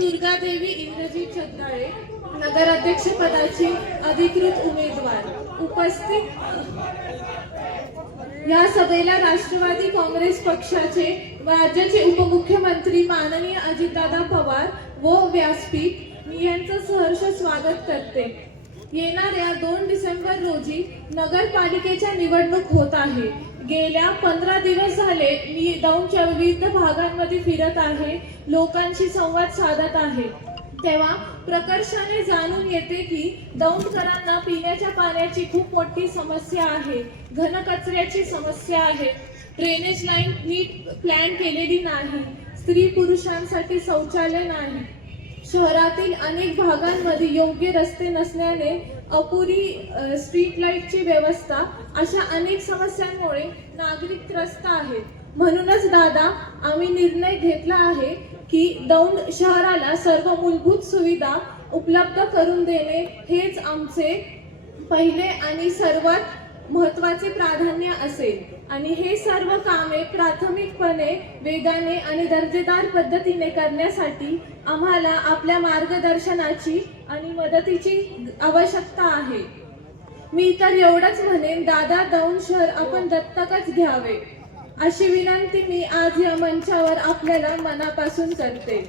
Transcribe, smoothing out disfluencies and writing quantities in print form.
दुर्गादेवी इंद्रजीत जगदाळे नगराध्यक्ष पदाची अधिकृत उमेदवार उपस्थित या सभेला राष्ट्रवादी काँग्रेस पक्षाचे राज्याचे उपमुख्यमंत्री माननीय अजितदादा पवार व व्यासपीठ मी यांचं सहर्ष स्वागत करते। येणाऱ्या 2 डिसेंबर रोजी नगरपालिकेच्या निवडणूक होत आहे। गेल्या 15 दिवस झाले मी दौंडच्या विविध भागांमध्ये फिरत आहे, लोकांशी संवाद साधत आहे, तेव्हा प्रकर्षाने जाणून येते की दौंडकरांना पिण्याच्या पाण्याची खूप मोठी समस्या आहे, घनकचऱ्याची समस्या आहे, ड्रेनेज लाईन नीट प्लॅन केलेली नाही, स्त्री पुरुषांसाठी शौचालय नाही, शहरातील अनेक भागांमध्ये योग्य रस्ते नसल्याने अपुरी स्ट्रीट लाईटची व्यवस्था अशा अनेक समस्यांमुळे नागरिक त्रस्त आहेत। म्हणूनच दादा आम्ही निर्णय घेतला आहे की दौंड शहराला सर्व मूलभूत सुविधा उपलब्ध करून देणे हेच आमचे पहिले आणि सर्वात महत्त्वाचे प्राधान्य असेल आणि हे सर्व कामे प्राथमिकपणे वेगाने आणि दर्जेदार पद्धतीने करण्यासाठी आम्हाला आपल्या मार्गदर्शनाची आणि मदतीची आवश्यकता आहे। मी तर एवढंच म्हणेन, दादा दौंड शहर आपण दत्तकच घ्यावे अशी विनंती मी आज या मंचावर आपल्याला मनापासून करते।